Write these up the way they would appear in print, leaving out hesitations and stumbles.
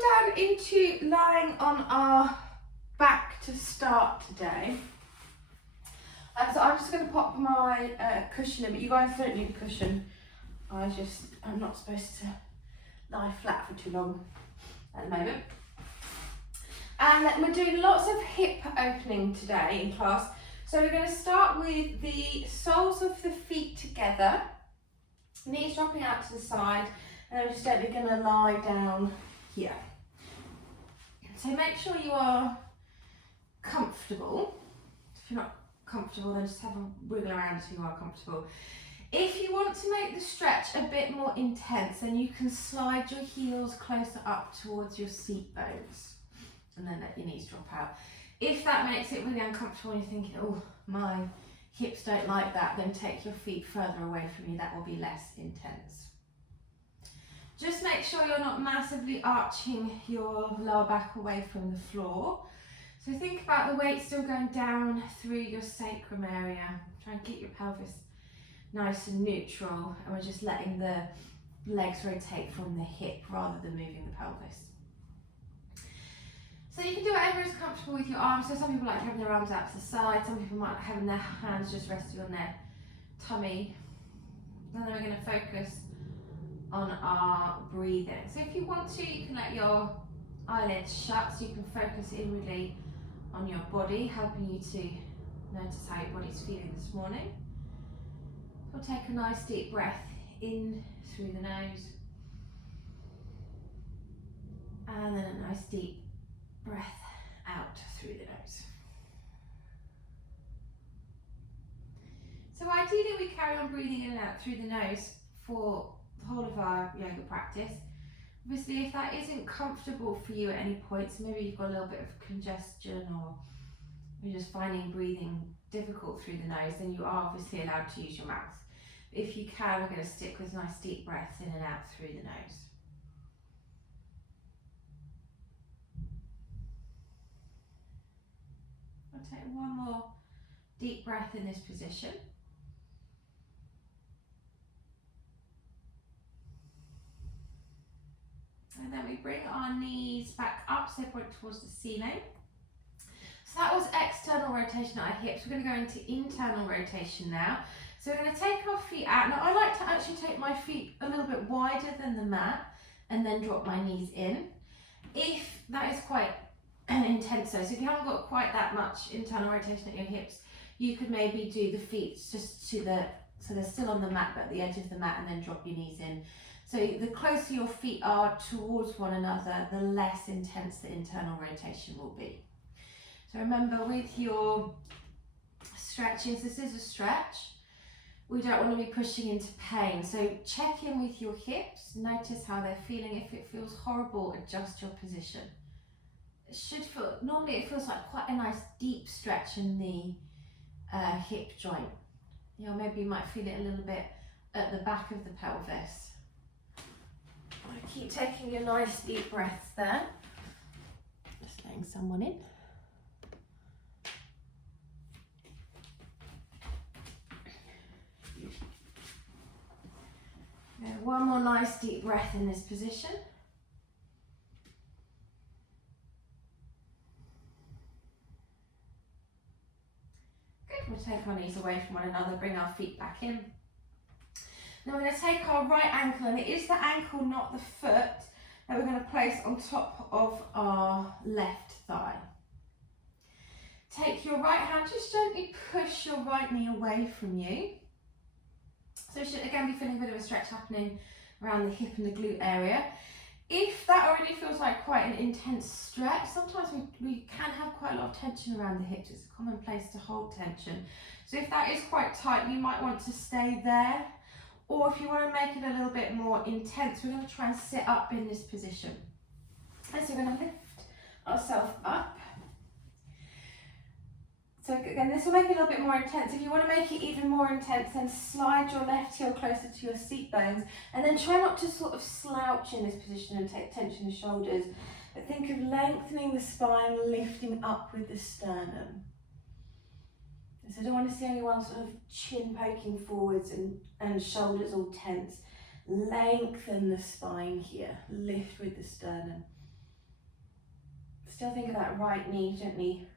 down into lying on our back to start today. So I'm just going to pop my cushion in, but you guys don't need a cushion. I'm not supposed to lie flat for too long at the moment. And we're doing lots of hip opening today in class. So we're going to start with the soles of the feet together, knees dropping out to the side, and then we're just gently going to lie down here. So make sure you are comfortable. If you're not comfortable, then just have a wiggle around until you are comfortable. If you want to make the stretch a bit more intense, then you can slide your heels closer up towards your seat bones and then let your knees drop out. If that makes it really uncomfortable and you're thinking, oh, my hips don't like that, then take your feet further away from you. That will be less intense. Just make sure you're not massively arching your lower back away from the floor. So think about the weight still going down through your sacrum area. Try and keep your pelvis nice and neutral, and we're just letting the legs rotate from the hip rather than moving the pelvis. So you can do whatever is comfortable with your arms. So some people like having their arms out to the side, some people might like having their hands just resting on their tummy. And then we're going to focus on our breathing. So if you want to, you can let your eyelids shut so you can focus inwardly on your body, helping you to notice how your body's feeling this morning. We'll take a nice deep breath in through the nose, and then a nice deep breath out through the nose. So ideally we carry on breathing in and out through the nose for the whole of our yoga practice. Obviously, if that isn't comfortable for you at any point, so maybe you've got a little bit of congestion or you're just finding breathing difficult through the nose, then you are obviously allowed to use your mouth. If you can, we're going to stick with nice deep breaths in and out through the nose. I'll take one more deep breath in this position. And then we bring our knees back up, so point towards the ceiling. So that was external rotation at our hips. We're going to go into internal rotation now. So we're going to take our feet out. Now I like to actually take my feet a little bit wider than the mat and then drop my knees in. If that is quite intense, so if you haven't got quite that much internal rotation at your hips, you could maybe do the feet just to the, so they're still on the mat but at the edge of the mat, and then drop your knees in. So the closer your feet are towards one another, the less intense the internal rotation will be. So remember, with your stretches, this is a stretch. We don't want to be pushing into pain. So check in with your hips, notice how they're feeling. If it feels horrible, adjust your position. It should feel, normally it feels like quite a nice deep stretch in the hip joint. You know, maybe you might feel it a little bit at the back of the pelvis. Keep taking your nice deep breaths there. Just letting someone in. One more nice deep breath in this position. Good, we'll take our knees away from one another, bring our feet back in. Now we're going to take our right ankle, and it is the ankle, not the foot, that we're going to place on top of our left thigh. Take your right hand, just gently push your right knee away from you. So you should again be feeling a bit of a stretch happening around the hip and the glute area. If that already feels like quite an intense stretch, sometimes we can have quite a lot of tension around the hips. It's a common place to hold tension. So if that is quite tight, you might want to stay there. Or if you want to make it a little bit more intense, we're going to try and sit up in this position. And so we're going to lift ourselves up. So again, this will make it a little bit more intense. If you want to make it even more intense, then slide your left heel closer to your seat bones, and then try not to sort of slouch in this position and take tension in the shoulders. But think of lengthening the spine, lifting up with the sternum. So I don't want to see anyone sort of chin poking forwards and shoulders all tense. Lengthen the spine here, lift with the sternum. Still think of that right knee gently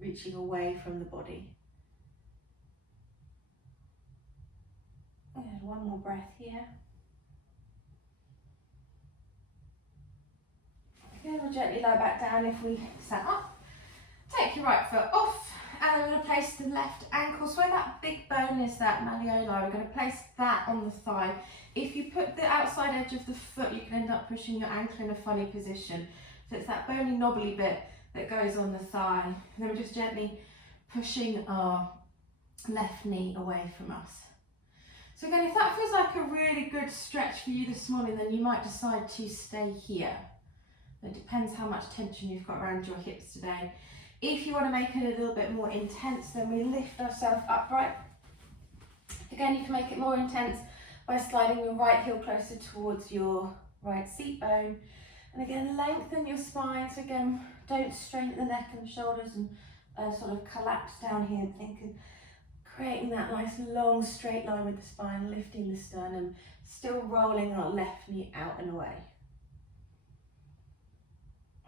reaching away from the body. Good, one more breath here. Good, we'll gently lie back down if we sat up. Take your right foot off, and then we're going to place the left ankle. So where that big bone is, that malleoli, we're going to place that on the thigh. If you put the outside edge of the foot, you can end up pushing your ankle in a funny position. So it's that bony knobbly bit that goes on the thigh. And then we're just gently pushing our left knee away from us. So again, if that feels like a really good stretch for you this morning, then you might decide to stay here. It depends how much tension you've got around your hips today. If you want to make it a little bit more intense, then we lift ourselves upright. Again, you can make it more intense by sliding your right heel closer towards your right seat bone. And again, lengthen your spine. So again, don't strain at the neck and the shoulders and sort of collapse down here. Think of creating that nice long straight line with the spine, lifting the sternum, still rolling our left knee out and away.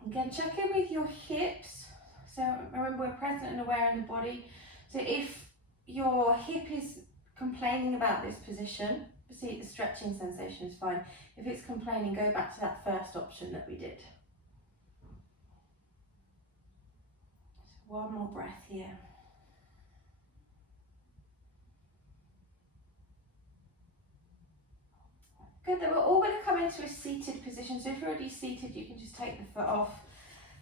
Again, check in with your hips. So remember, we're present and aware in the body. So if your hip is complaining about this position, see the stretching sensation is fine. If it's complaining, go back to that first option that we did. So one more breath here. Good, then we're all going to come into a seated position. So if you're already seated, you can just take the foot off.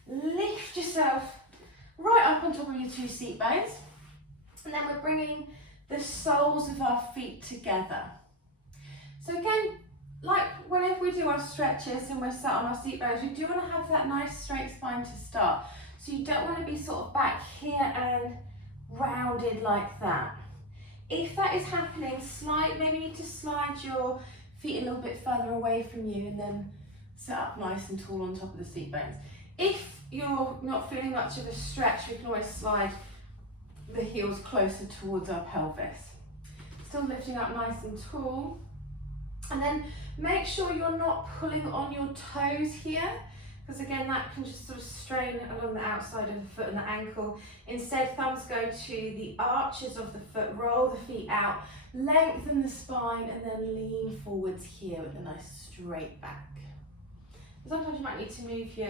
Lift yourself right up on top of your two seat bones. And then we're bringing the soles of our feet together. So again, like whenever we do our stretches and we're sat on our seat bones, we do want to have that nice straight spine to start. So you don't want to be sort of back here and rounded like that. If that is happening, maybe you need to slide your feet a little bit further away from you and then sit up nice and tall on top of the seat bones. If you're not feeling much of a stretch, we can always slide the heels closer towards our pelvis. Still lifting up nice and tall. And then make sure you're not pulling on your toes here, because again, that can just sort of strain along the outside of the foot and the ankle. Instead, thumbs go to the arches of the foot, roll the feet out, lengthen the spine, and then lean forwards here with a nice straight back. Sometimes you might need to move your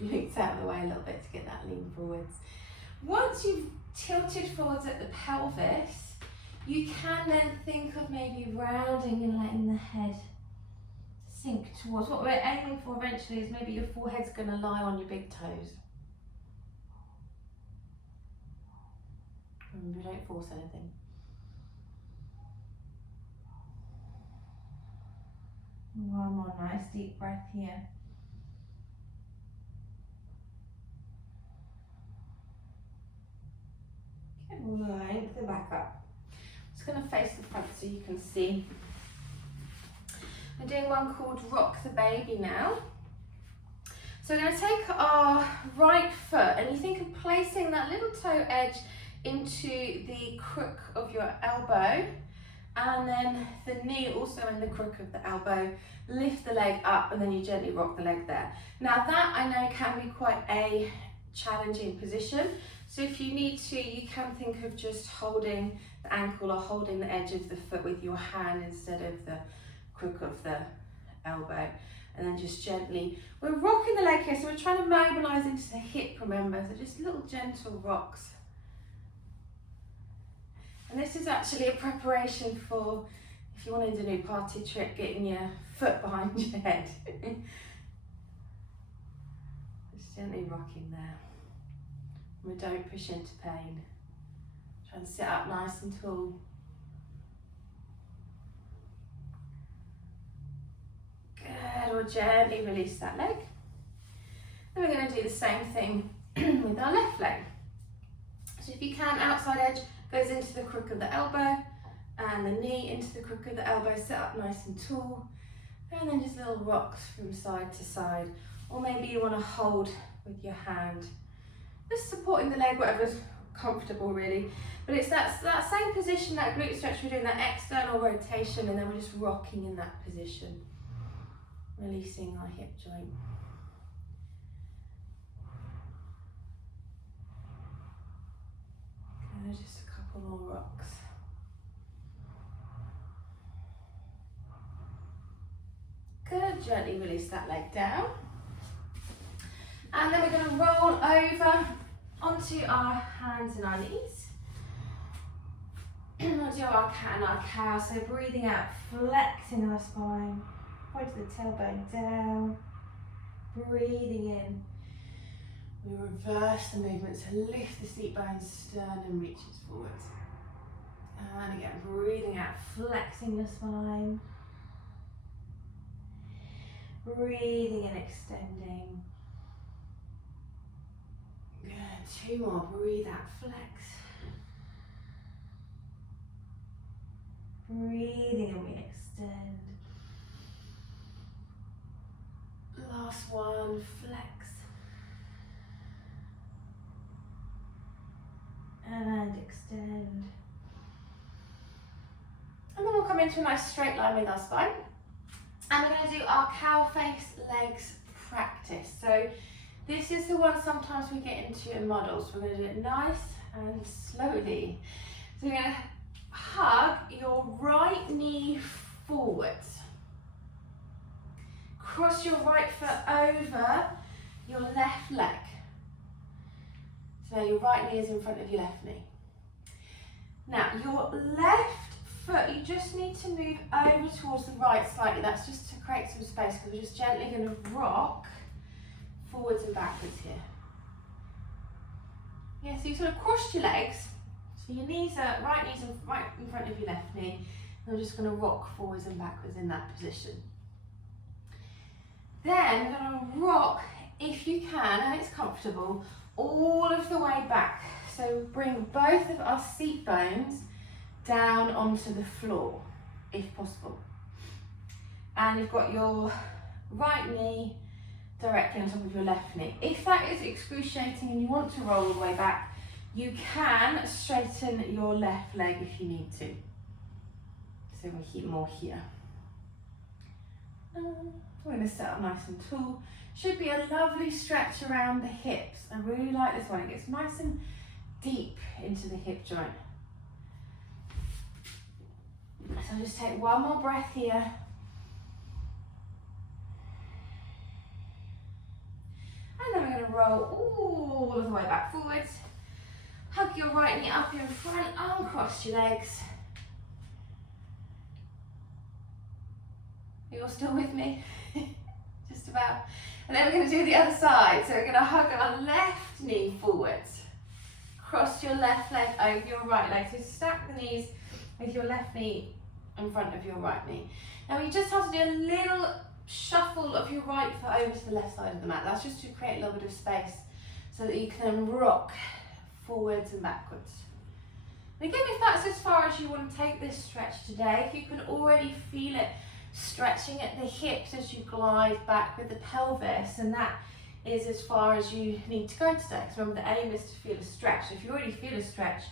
glutes out of the way a little bit to get that lean forwards. Once you've tilted forwards at the pelvis, you can then think of maybe rounding and letting the head sink towards. What we're aiming for eventually is maybe your forehead's going to lie on your big toes. Remember, don't force anything. One more nice deep breath here. Okay, lengthen back up. Just going to face the front so you can see. We're doing one called Rock the Baby now. So we're going to take our right foot and you think of placing that little toe edge into the crook of your elbow, and then the knee also in the crook of the elbow. Lift the leg up and then you gently rock the leg there. Now that I know can be quite a challenging position. So if you need to, you can think of just holding the ankle or holding the edge of the foot with your hand instead of the crook of the elbow. And then just gently, we're rocking the leg here, so we're trying to mobilise into the hip, remember, so just little gentle rocks. And this is actually a preparation for, if you wanted a new party trick, getting your foot behind your head. Just gently rocking there. We don't push into pain. Try and sit up nice and tall. Good, we'll gently release that leg. Then we're going to do the same thing with our left leg. So if you can, outside edge goes into the crook of the elbow and the knee into the crook of the elbow, sit up nice and tall. And then just little rocks from side to side. Or maybe you want to hold with your hand. Just supporting the leg, whatever's comfortable really. But it's that same position, that glute stretch, we're doing that external rotation and then we're just rocking in that position. Releasing our hip joint. to gently release that leg down. And then we're going to roll over onto our hands and our knees. We'll do our cat and our cow. So breathing out, flexing our spine, point the tailbone down, breathing in. We reverse the movement, so lift the seat bones, sternum reaches forwards. And again, breathing out, flexing the spine. Breathing in, extending. Good, 2 more, breathe out, flex. Breathing and we extend. Last one, flex. And extend. And then we'll come into a nice straight line with our spine. And we're going to do our cow face legs practice. So this is the one sometimes we get into in models. We're going to do it nice and slowly. So we're going to hug your right knee forwards. Cross your right foot over your left leg. So your right knee is in front of your left knee. Now your left foot, you just need to move over towards the right slightly. That's just to create some space because we're just gently going to rock forwards and backwards here. Yeah, so you sort of crossed your legs. So your knees are, right knees are right in front of your left knee. And we're just going to rock forwards and backwards in that position. Then we're going to rock, if you can, and it's comfortable, all of the way back. So bring both of our seat bones down onto the floor, if possible. And you've got your right knee directly on top of your left knee. If that is excruciating and you want to roll all the way back, you can straighten your left leg if you need to. So we'll keep more here. We're going to sit up nice and tall. Should be a lovely stretch around the hips. I really like this one. It gets nice and deep into the hip joint. So I'll just take one more breath here. And then we're going to roll all of the way back forwards. Hug your right knee up in front, uncross your legs. You're still with me? Just about. And then we're going to do the other side. So we're going to hug our left knee forwards. Cross your left leg over your right leg. So stack the knees with your left knee in front of your right knee. Now you just have to do a little shuffle of your right foot over to the left side of the mat. That's just to create a little bit of space so that you can rock forwards and backwards. And again, if that's as far as you want to take this stretch today, if you can already feel it stretching at the hips as you glide back with the pelvis, and that is as far as you need to go today. Because remember, the aim is to feel a stretch. If you already feel a stretch,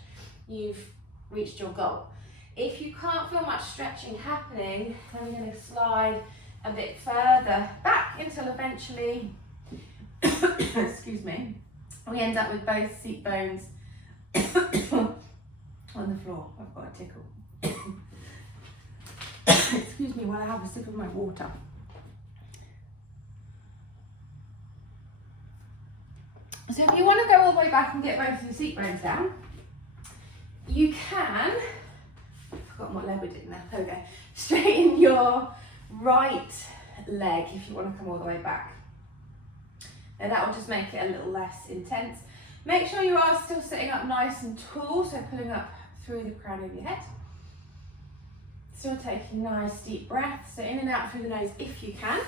you've reached your goal. If you can't feel much stretching happening, then we're going to slide a bit further back until eventually, excuse me, we end up with both seat bones on the floor. I've got a tickle. Excuse me while I have a sip of my water. So if you want to go all the way back and get both of the seat bones down, you can, I've forgotten what leg we're doing now, there we go, straighten your right leg if you want to come all the way back. And that will just make it a little less intense. Make sure you are still sitting up nice and tall, so pulling up through the crown of your head. Still taking nice deep breaths, so in and out through the nose if you can.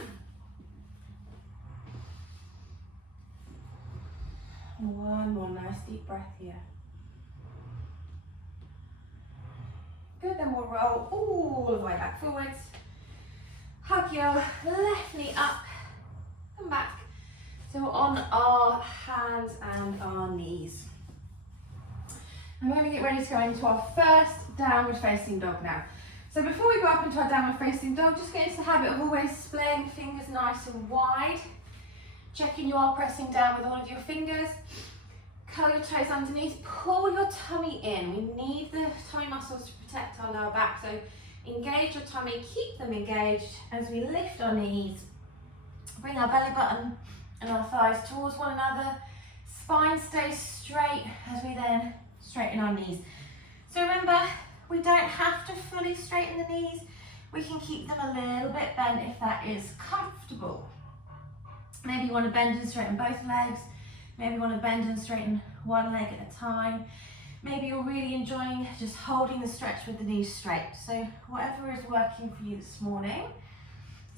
One more nice deep breath here. Good, then we'll roll all the way back forwards. Hug your left knee up and back. So we're on our hands and our knees. And we're going to get ready to go into our first downward facing dog now. So before we go up into our downward facing dog, just get into the habit of always splaying the fingers nice and wide. Checking you are pressing down with all of your fingers. Curl your toes underneath, pull your tummy in. We need the tummy muscles to protect our lower back. So engage your tummy, keep them engaged as we lift our knees. Bring our belly button and our thighs towards one another. Spine stays straight as we then straighten our knees. So remember, we don't have to fully straighten the knees. We can keep them a little bit bent if that is comfortable. Maybe you want to bend and straighten both legs. Maybe you want to bend and straighten one leg at a time. Maybe you're really enjoying just holding the stretch with the knees straight. So whatever is working for you this morning.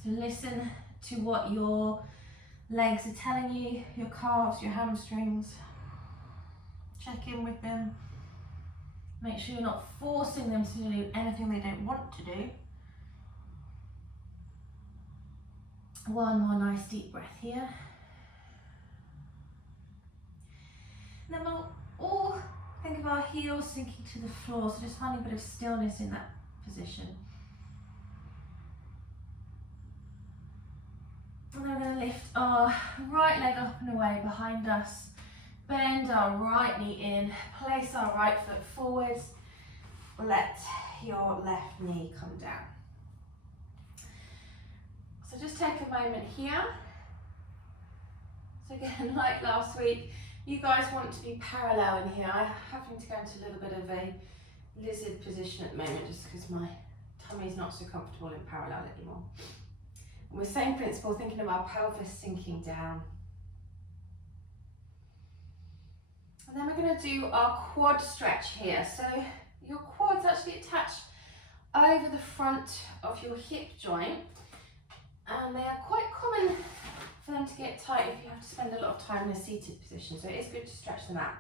So listen to what your legs are telling you, your calves, your hamstrings. Check in with them. Make sure you're not forcing them to do anything they don't want to do. One more nice deep breath here. And then we'll all think of our heels sinking to the floor, so just finding a bit of stillness in that position. And then we're going to lift our right leg up and away behind us. Bend our right knee in, place our right foot forwards. Let your left knee come down. So just take a moment here. So again, like last week, you guys want to be parallel in here. I'm having to go into a little bit of a lizard position at the moment just because my tummy is not so comfortable in parallel anymore. And with the same principle, thinking of our pelvis sinking down. And then we're going to do our quad stretch here. So your quads actually attach over the front of your hip joint. And they are quite common for them to get tight if you have to spend a lot of time in a seated position. So it is good to stretch them out.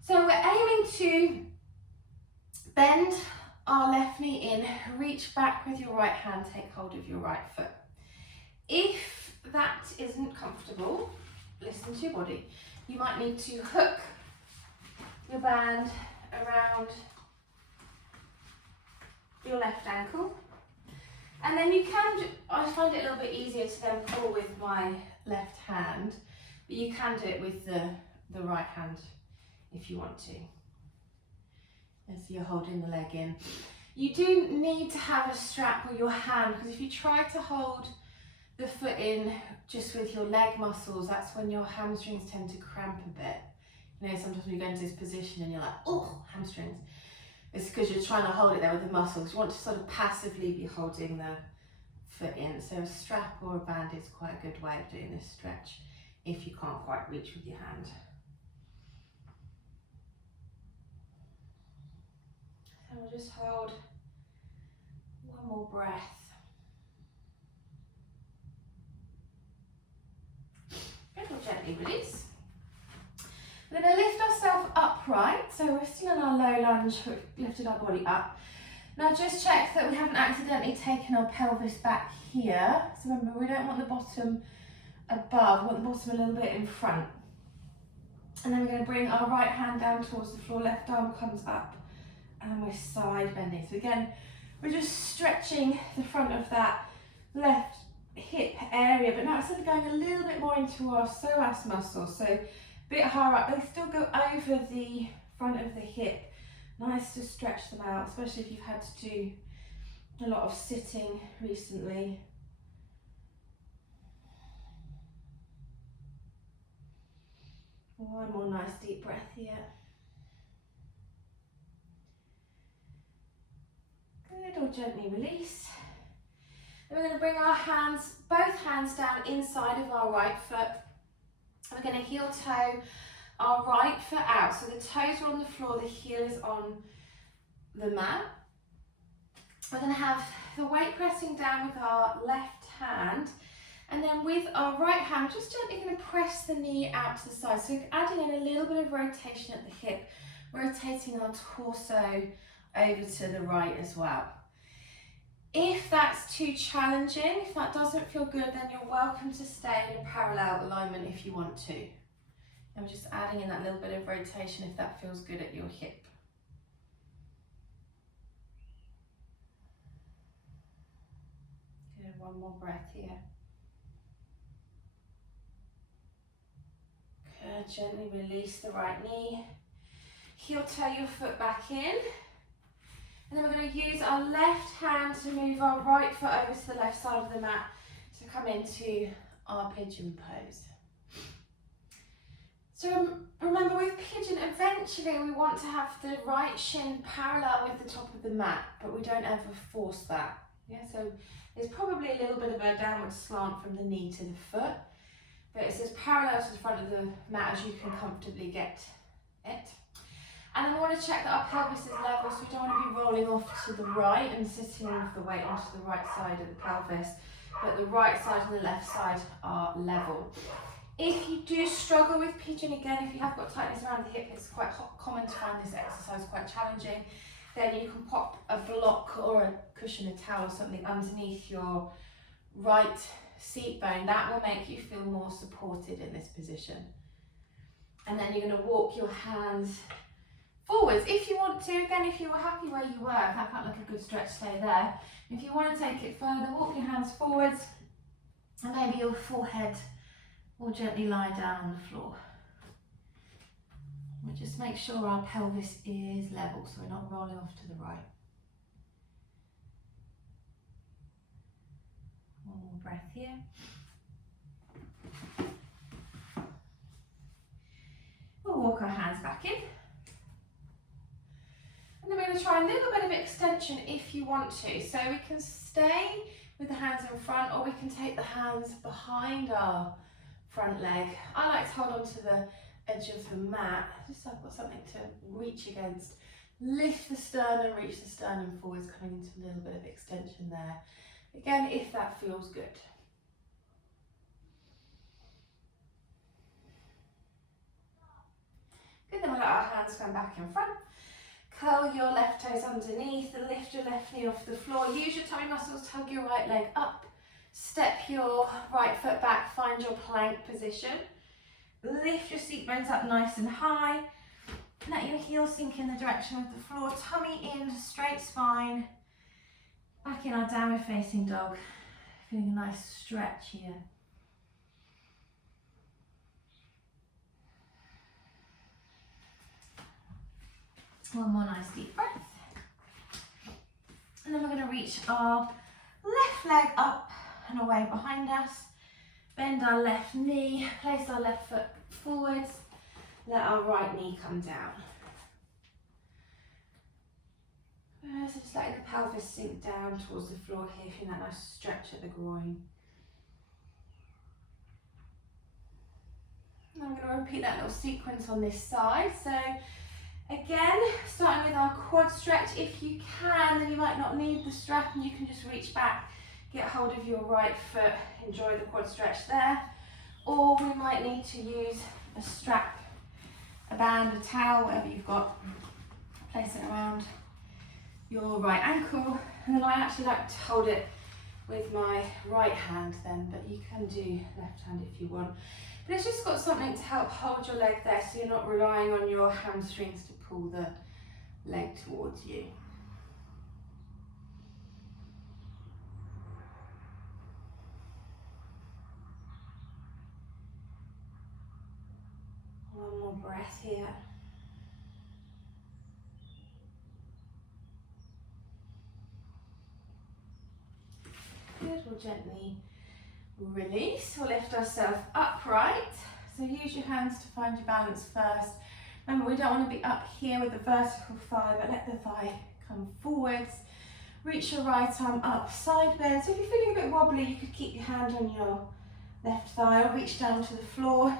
So we're aiming to bend our left knee in, reach back with your right hand, take hold of your right foot. If that isn't comfortable, listen to your body. You might need to hook your band around your left ankle. And then you can, I find it a little bit easier to then pull with my left hand, but you can do it with the right hand if you want to. As you're holding the leg in. You do need to have a strap with your hand, because if you try to hold the foot in just with your leg muscles, that's when your hamstrings tend to cramp a bit. You know, sometimes when you go into this position and you're like, oh, hamstrings. It's because you're trying to hold it there with the muscles. You want to sort of passively be holding the foot in. So a strap or a band is quite a good way of doing this stretch if you can't quite reach with your hand. So we'll just hold one more breath. Good, we'll gently release. We're going to lift ourselves upright, so we're still in our low lunge, we've lifted our body up. Now just check that we haven't accidentally taken our pelvis back here. So remember, we don't want the bottom above, we want the bottom a little bit in front. And then we're going to bring our right hand down towards the floor, left arm comes up, and we're side bending. So again, we're just stretching the front of that left hip area, but now instead of going a little bit more into our psoas muscles, so a bit higher up, they still go over the front of the hip. Nice to stretch them out, especially if you've had to do a lot of sitting recently. One more nice deep breath here. Good, or gently release. Then we're going to bring our hands, both hands down inside of our right foot. We're going to heel toe our right foot out. So the toes are on the floor, the heel is on the mat. We're going to have the weight pressing down with our left hand. And then with our right hand, just gently going to press the knee out to the side. So adding in a little bit of rotation at the hip, rotating our torso over to the right as well. If that's too challenging, if that doesn't feel good, then you're welcome to stay in a parallel alignment if you want to. I'm just adding in that little bit of rotation if that feels good at your hip. Good, one more breath here. Good, gently release the right knee. Heel toe your foot back in. And then we're going to use our left hand to move our right foot over to the left side of the mat to come into our pigeon pose. So remember, with pigeon, eventually we want to have the right shin parallel with the top of the mat, but we don't ever force that. Yeah, so there's probably a little bit of a downward slant from the knee to the foot, but it's as parallel to the front of the mat as you can comfortably get it. And then we want to check that our pelvis is level, so we don't want to be rolling off to the right and sitting with the weight onto the right side of the pelvis, but the right side and the left side are level. If you do struggle with pigeon, again, if you have got tightness around the hip, it's quite common to find this exercise quite challenging, then you can pop a block or a cushion, a towel or something underneath your right seat bone. That will make you feel more supported in this position. And then you're going to walk your hands forwards if you want to. Again, if you were happy where you were, if that felt like a good stretch, stay there. If you want to take it further, walk your hands forwards and maybe your forehead will gently lie down on the floor. We'll just make sure our pelvis is level so we're not rolling off to the right. One more breath here. We'll walk our hands back in. And then we're going to try a little bit of extension if you want to. So we can stay with the hands in front, or we can take the hands behind our front leg. I like to hold on to the edge of the mat, just so I've got something to reach against. Lift the sternum, reach the sternum forwards, coming into a little bit of extension there. Again, if that feels good. Good, then we'll let our hands come back in front. Curl your left toes underneath and lift your left knee off the floor. Use your tummy muscles, tug your right leg up. Step your right foot back, find your plank position. Lift your seat bones up nice and high. Let your heels sink in the direction of the floor. Tummy in, straight spine. Back in our downward facing dog. Feeling a nice stretch here. One more nice deep breath. And then we're going to reach our left leg up and away behind us. Bend our left knee, place our left foot forwards, let our right knee come down. So just letting the pelvis sink down towards the floor here, feeling that nice stretch at the groin. And I'm going to repeat that little sequence on this side. So again, starting with our quad stretch. If you can, then you might not need the strap and you can just reach back, get hold of your right foot, enjoy the quad stretch there. Or we might need to use a strap, a band, a towel, whatever you've got. Place it around your right ankle. And then I actually like to hold it with my right hand then, but you can do left hand if you want. But it's just got something to help hold your leg there so you're not relying on your hamstrings to pull the leg towards you. One more breath here. Good, we'll gently release. We'll lift ourselves upright. So use your hands to find your balance first. Remember, we don't want to be up here with the vertical thigh, but let the thigh come forwards. Reach your right arm up, side bend. So if you're feeling a bit wobbly, you could keep your hand on your left thigh or reach down to the floor.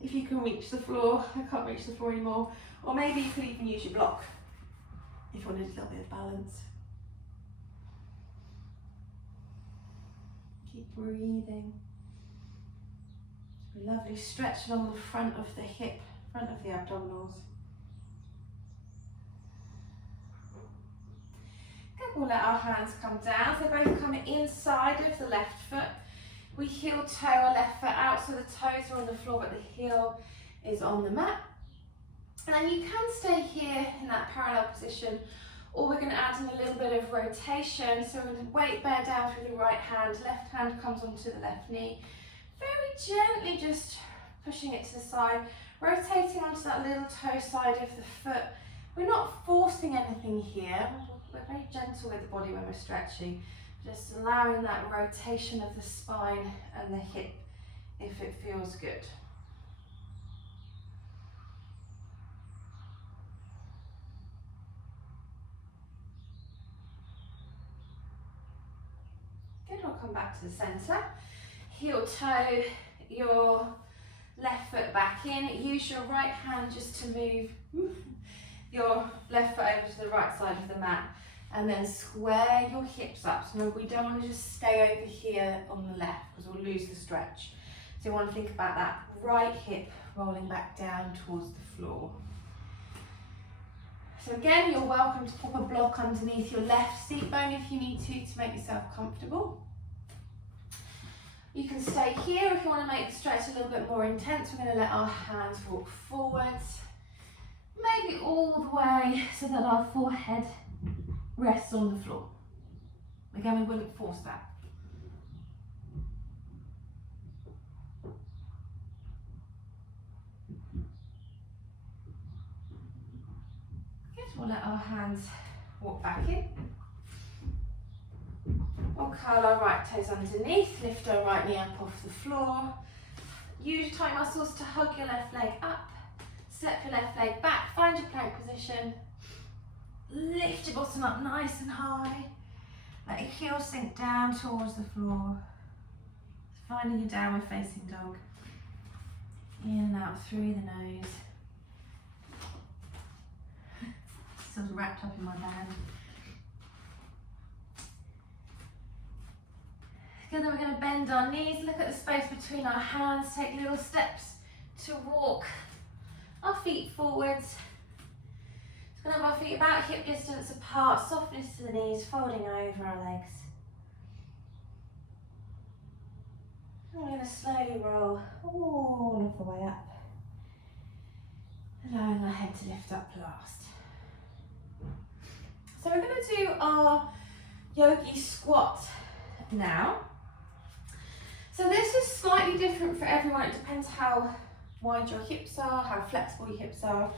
If you can reach the floor, I can't reach the floor anymore. Or maybe you could even use your block if you wanted a little bit of balance. Keep breathing. Lovely stretch along the front of the hip, front of the abdominals. Good, we'll let our hands come down. So both come inside of the left foot. We heel toe our left foot out so the toes are on the floor but the heel is on the mat. And then you can stay here in that parallel position, or we're going to add in a little bit of rotation. So we're going to weight bear down through the right hand, left hand comes onto the left knee. Very gently just pushing it to the side, rotating onto that little toe side of the foot. We're not forcing anything here, We're very gentle with the body when we're stretching, just allowing that rotation of the spine and the hip if it feels good. Good, we'll come back to the centre. Heel toe your left foot back in. Use your right hand just to move your left foot over to the right side of the mat, and then square your hips up. So remember, we don't want to just stay over here on the left because we'll lose the stretch. So you want to think about that right hip rolling back down towards the floor. So again, you're welcome to pop a block underneath your left seat bone if you need to make yourself comfortable. You can stay here if you want to make the stretch a little bit more intense. We're going to let our hands walk forwards, maybe all the way so that our forehead rests on the floor. Again, we wouldn't force that. Good, we'll let our hands walk back in. We'll curl our right toes underneath, lift our right knee up off the floor. Use your tight muscles to hug your left leg up. Step your left leg back, find your plank position. Lift your bottom up nice and high. Let your heels sink down towards the floor. Finding your downward facing dog. In and out through the nose. Still wrapped up in my band. Good, then we're going to bend our knees, look at the space between our hands, take little steps to walk our feet forwards. Just going to have our feet about hip distance apart, softness to the knees, folding over our legs. And we're going to slowly roll all of the way up, allowing our head to lift up last. So we're going to do our Yogi Squat now. So this is slightly different for everyone. It depends how wide your hips are, how flexible your hips are.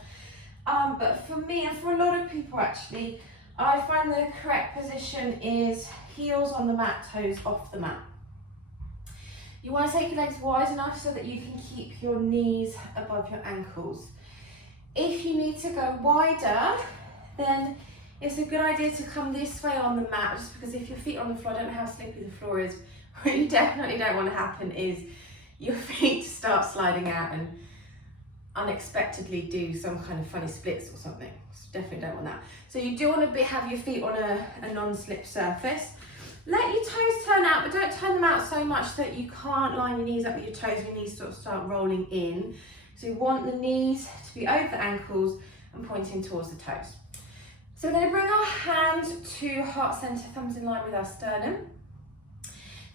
But for me and for a lot of people actually, I find the correct position is heels on the mat, toes off the mat. You want to take your legs wide enough so that you can keep your knees above your ankles. If you need to go wider, then it's a good idea to come this way on the mat, just because if your feet are on the floor, I don't know how slippery the floor is, what you definitely don't want to happen is your feet start sliding out and unexpectedly do some kind of funny splits or something. So definitely don't want that. So you do want to have your feet on a non-slip surface. Let your toes turn out, but don't turn them out so much that you can't line your knees up with your toes. Your knees sort of start rolling in. So you want the knees to be over the ankles and pointing towards the toes. So we're going to bring our hand to heart centre, thumbs in line with our sternum.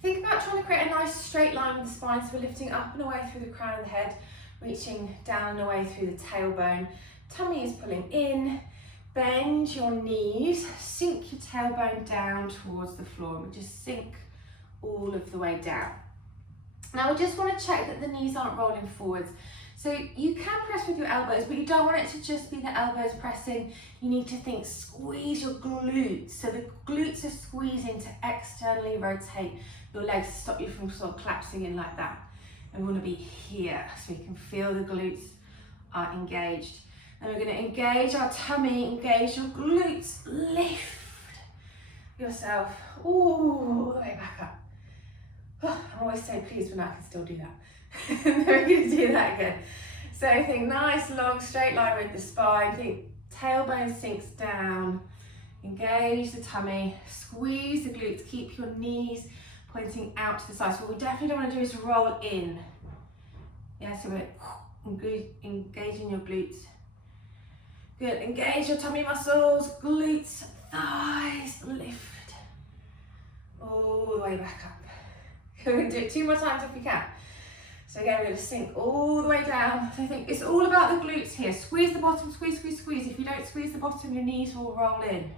Think about trying to create a nice straight line with the spine, so we're lifting up and away through the crown of the head, reaching down and away through the tailbone. Tummy is pulling in, bend your knees, sink your tailbone down towards the floor, and we just sink all of the way down. Now we just want to check that the knees aren't rolling forwards. So you can press with your elbows, but you don't want it to just be the elbows pressing. You need to think, squeeze your glutes. So the glutes are squeezing to externally rotate your legs to stop you from sort of collapsing in like that. And we want to be here, so you can feel the glutes are engaged. And we're going to engage our tummy, engage your glutes, lift yourself all the way back up. Oh, I'm always so pleased when I can still do that. And then we're going to do that again. So think nice long straight line with the spine. Think tailbone sinks down. Engage the tummy. Squeeze the glutes. Keep your knees pointing out to the side. So what we definitely don't want to do is roll in. Yeah, so we're engaging your glutes. Good. Engage your tummy muscles. Glutes, thighs, lift. All the way back up. We're going to do it 2 more times if we can. So again, we're going to sink all the way down. So I think it's all about the glutes here. Squeeze the bottom, squeeze, squeeze, squeeze. If you don't squeeze the bottom, your knees will roll in.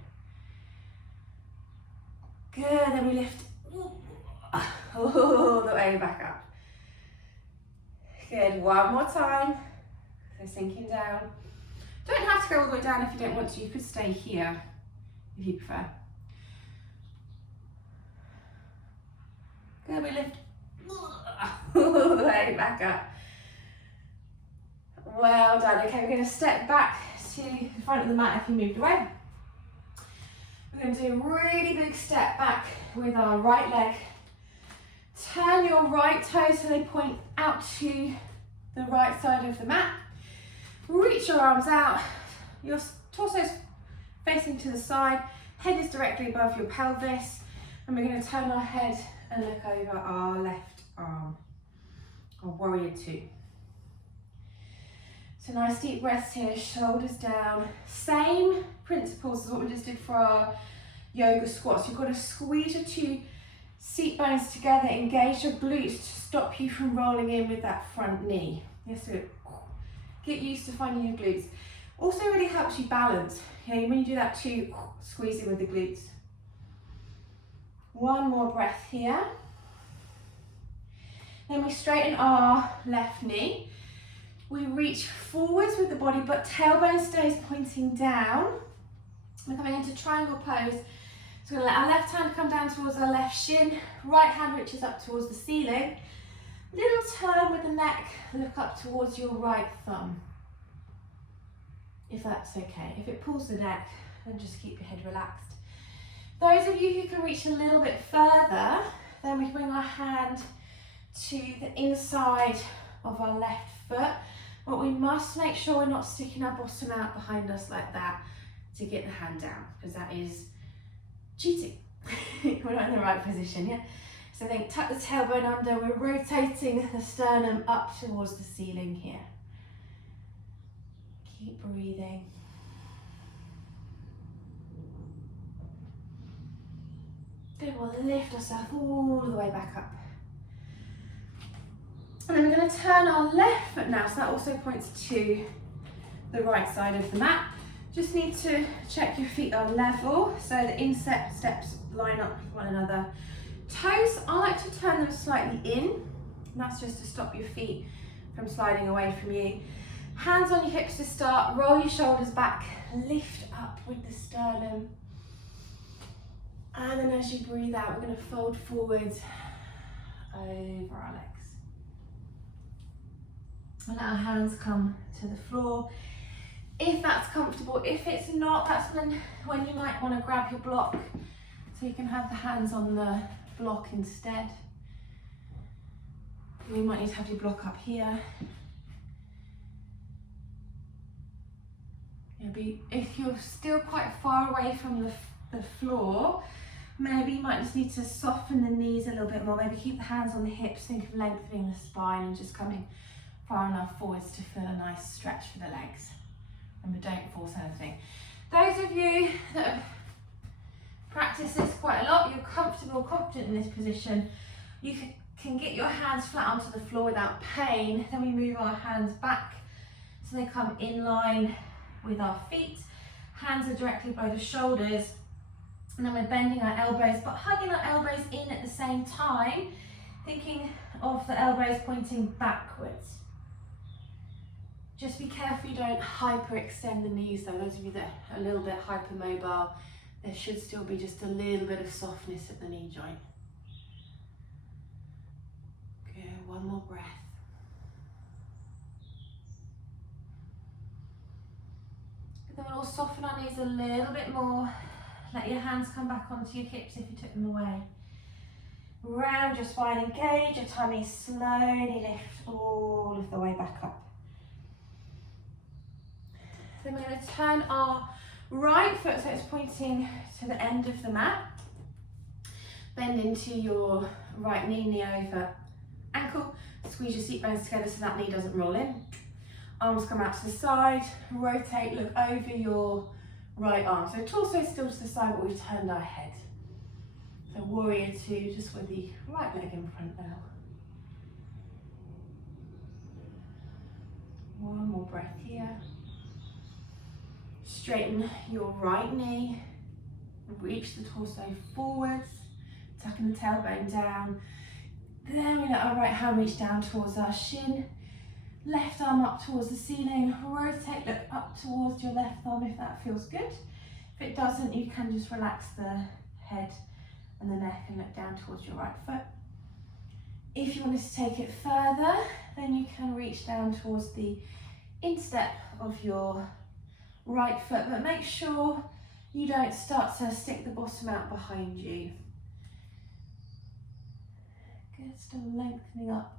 Good, then we lift all the way back up. Good, one more time. So sinking down. Don't have to go all the way down if you don't want to. You could stay here if you prefer. Good, we lift all the way back up. Well done. Okay, we're going to step back to the front of the mat if you moved away. We're going to do a really big step back with our right leg. Turn your right toes so they point out to the right side of the mat. Reach your arms out. Your torso's facing to the side. Head is directly above your pelvis. And we're going to turn our head and look over our left arm. Or warrior two. So nice deep breaths here, shoulders down. Same principles as what we just did for our yoga squats. You've got to squeeze your two seat bones together, engage your glutes to stop you from rolling in with that front knee. Yes, so get used to finding your glutes. Also really helps you balance. Okay, when you do that too, squeeze in with the glutes. One more breath here. Then we straighten our left knee. We reach forwards with the body, but tailbone stays pointing down. We're coming into triangle pose. So we're going to let our left hand come down towards our left shin. Right hand reaches up towards the ceiling. Little turn with the neck, look up towards your right thumb. If that's okay. If it pulls the neck, then just keep your head relaxed. Those of you who can reach a little bit further, then we bring our hand to the inside of our left foot. But we must make sure we're not sticking our bottom out behind us like that to get the hand down, because that is cheating. We're not in the right position, yeah? So then tuck the tailbone under, we're rotating the sternum up towards the ceiling here. Keep breathing. Good, we'll lift ourselves all the way back up. And then we're going to turn our left foot now, so that also points to the right side of the mat. Just need to check your feet are level, so the instep steps line up with one another. Toes, I like to turn them slightly in, and that's just to stop your feet from sliding away from you. Hands on your hips to start, roll your shoulders back, lift up with the sternum. And then as you breathe out, we're going to fold forwards over our legs. We'll let our hands come to the floor. If that's comfortable, if it's not, that's when you might want to grab your block so you can have the hands on the block instead. You might need to have your block up here. If you're still quite far away from the floor, maybe you might just need to soften the knees a little bit more. Maybe keep the hands on the hips, think of lengthening the spine and just coming far enough forwards to feel a nice stretch for the legs. Remember, don't force anything. Those of you that have practiced this quite a lot, you're comfortable, confident in this position, you can get your hands flat onto the floor without pain. Then we move our hands back so they come in line with our feet. Hands are directly below the shoulders. And then we're bending our elbows, but hugging our elbows in at the same time, thinking of the elbows pointing backwards. Just be careful you don't hyperextend the knees though. Those of you that are a little bit hypermobile, there should still be just a little bit of softness at the knee joint. Good, one more breath. And then we'll soften our knees a little bit more. Let your hands come back onto your hips if you took them away. Round your spine, engage your tummy, slowly lift all of the way back up. Then we're going to turn our right foot so it's pointing to the end of the mat. Bend into your right knee over ankle. Squeeze your seat bones together so that knee doesn't roll in. Arms come out to the side. Rotate, look over your right arm. So torso still to the side, but we've turned our head. So warrior two, just with the right leg in front now. One more breath here. Straighten your right knee, reach the torso forwards, tucking the tailbone down. Then we let our right hand reach down towards our shin, left arm up towards the ceiling, rotate, look up towards your left arm if that feels good. If it doesn't, you can just relax the head and the neck and look down towards your right foot. If you wanted to take it further, then you can reach down towards the instep of your right foot, but make sure you don't start to stick the bottom out behind you. Good, still lengthening up,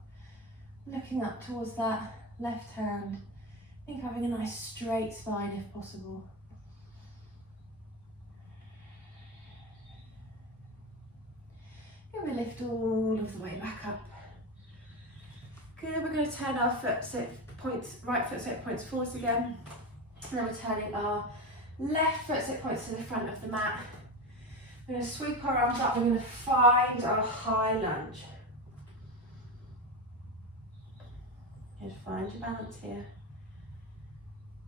looking up towards that left hand. I think having a nice straight spine if possible. And we lift all of the way back up. Good, we're going to turn our foot so it points, right foot so it points forwards again. And then we're turning our left foot so it points to the front of the mat. We're going to sweep our arms up, we're going to find our high lunge. Good, find your balance here.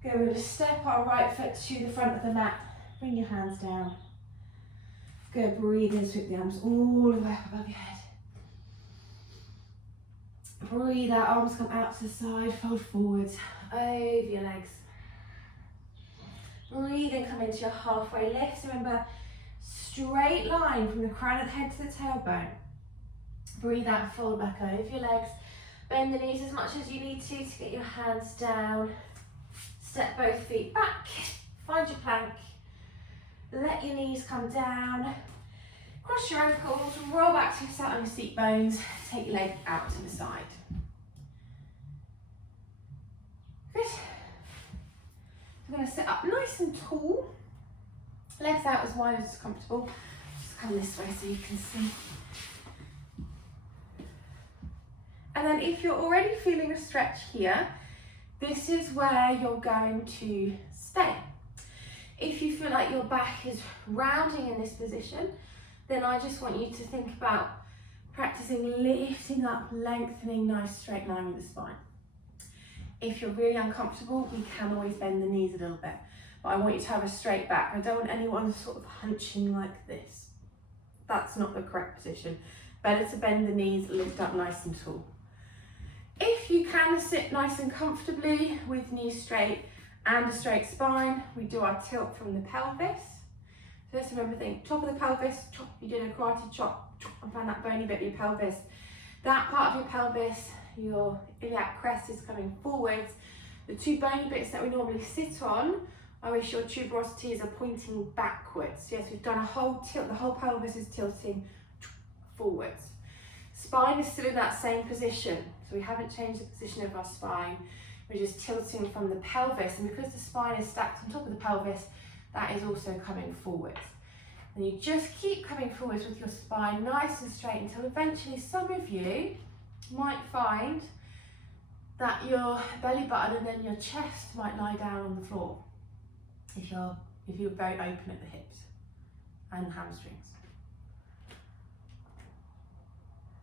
Good, we're going to step our right foot to the front of the mat. Bring your hands down. Good, breathe in, sweep the arms all the way up above your head. Breathe out, arms come out to the side, fold forwards, over your legs. Breathe in, come into your halfway lift. Remember, straight line from the crown of the head to the tailbone. Breathe out, fold back over your legs. Bend the knees as much as you need to get your hands down. Step both feet back, find your plank. Let your knees come down. Cross your ankles, roll back to your side on your seat bones. Take your leg out to the side. Good. We're going to sit up nice and tall. Legs out as wide as comfortable. Just come this way so you can see. And then if you're already feeling a stretch here, this is where you're going to stay. If you feel like your back is rounding in this position, then I just want you to think about practicing lifting up, lengthening, nice straight line with the spine. If you're really uncomfortable, you can always bend the knees a little bit, but I want you to have a straight back. I don't want anyone sort of hunching like this. That's not the correct position. Better to bend the knees, lift up nice and tall. If you can sit nice and comfortably with knees straight and a straight spine, we do our tilt from the pelvis. So just remember, think top of the pelvis, chop, you did a karate chop, and find that bony bit of your pelvis. That part of your pelvis, your iliac crest is coming forwards. The two bony bits that we normally sit on, I wish your tuberosities are pointing backwards. Yes, we've done a whole tilt, the whole pelvis is tilting forwards. Spine is still in that same position, so we haven't changed the position of our spine. We're just tilting from the pelvis, and because the spine is stacked on top of the pelvis, that is also coming forwards. And you just keep coming forwards with your spine nice and straight until eventually some of you might find that your belly button and then your chest might lie down on the floor if you're very open at the hips and hamstrings.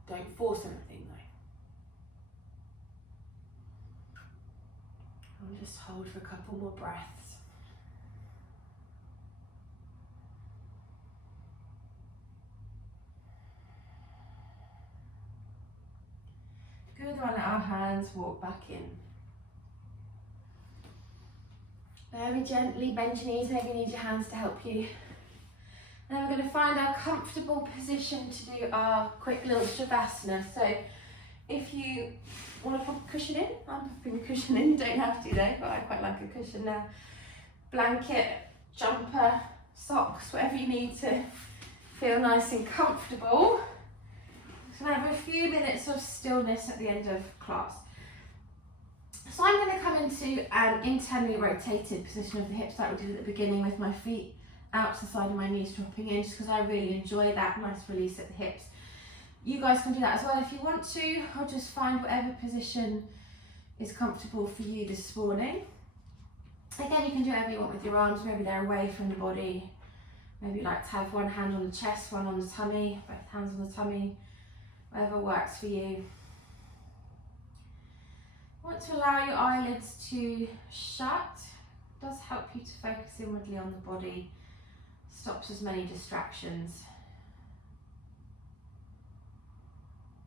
Don't force anything though. I'll just hold for a couple more breaths. Good, and let our hands walk back in. Very gently bend your knees, maybe you need your hands to help you. Then we're going to find our comfortable position to do our quick little Shavasana. So if you want to pop a cushion in, I'm popping a cushion in, you don't have to though, but I quite like a cushion now. Blanket, jumper, socks, whatever you need to feel nice and comfortable. So I have a few minutes of stillness at the end of class. So I'm going to come into an internally rotated position of the hips like we did at the beginning, with my feet out to the side and my knees dropping in, just because I really enjoy that nice release at the hips. You guys can do that as well if you want to, or just find whatever position is comfortable for you this morning. Again, you can do whatever you want with your arms, maybe they're away from the body. Maybe you like to have one hand on the chest, one on the tummy, both hands on the tummy. Whatever works for you. Want to allow your eyelids to shut. It does help you to focus inwardly on the body. Stops as many distractions.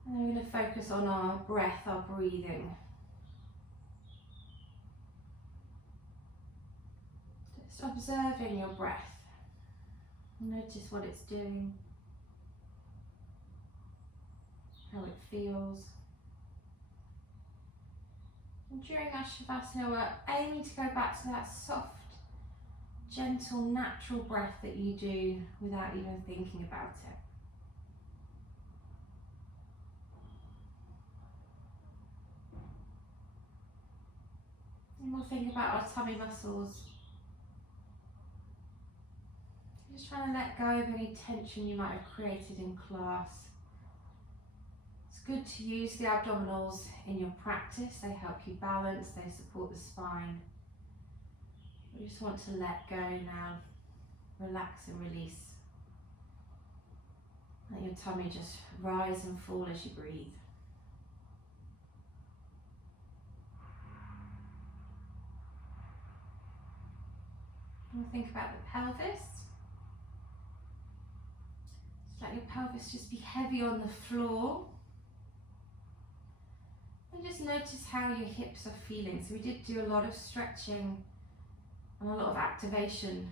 And then we're going to focus on our breath, our breathing. Just observing your breath. Notice what it's doing, how it feels. And during our Shavasana, we're aiming to go back to that soft, gentle, natural breath that you do without even thinking about it. And we'll think about our tummy muscles. Just trying to let go of any tension you might have created in class. It's good to use the abdominals in your practice. They help you balance, they support the spine. We just want to let go now. Relax and release. Let your tummy just rise and fall as you breathe. And we'll think about the pelvis. Just let your pelvis just be heavy on the floor. And just notice how your hips are feeling. So we did do a lot of stretching and a lot of activation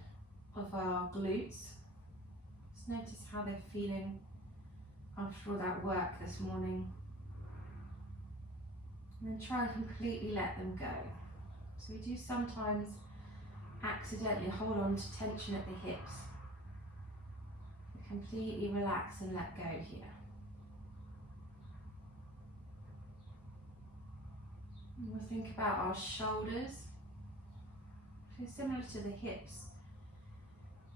of our glutes. Just notice how they're feeling after all that work this morning. And then try and completely let them go. So we do sometimes accidentally hold on to tension at the hips. Completely relax and let go here. And we'll think about our shoulders. So similar to the hips,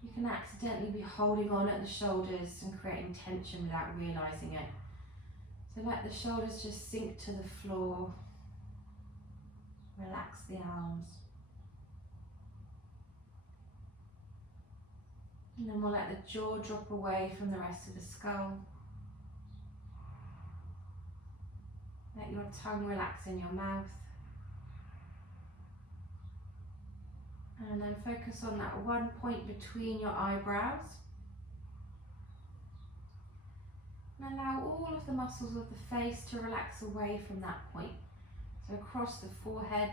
you can accidentally be holding on at the shoulders and creating tension without realizing it. So let the shoulders just sink to the floor. Relax the arms. And then we'll let the jaw drop away from the rest of the skull. Let your tongue relax in your mouth. And then focus on that one point between your eyebrows. And allow all of the muscles of the face to relax away from that point. So across the forehead,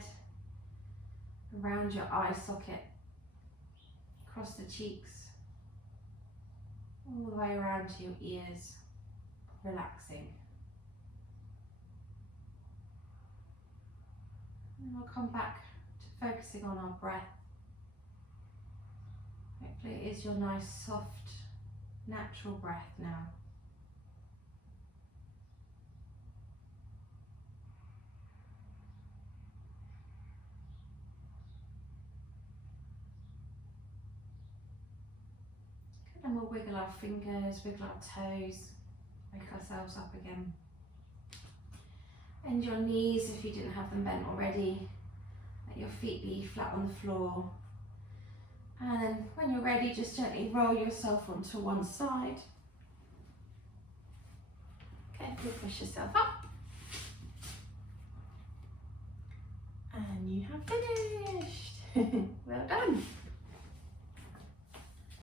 around your eye socket, across the cheeks, all the way around to your ears, relaxing. And we'll come back to focusing on our breath. Hopefully it is your nice, soft, natural breath now. And we'll wiggle our fingers, wiggle our toes, wake ourselves up again. Bend your knees if you didn't have them bent already. Let your feet be flat on the floor. And then when you're ready, just gently roll yourself onto one side. Carefully push yourself up. And you have finished. Well done.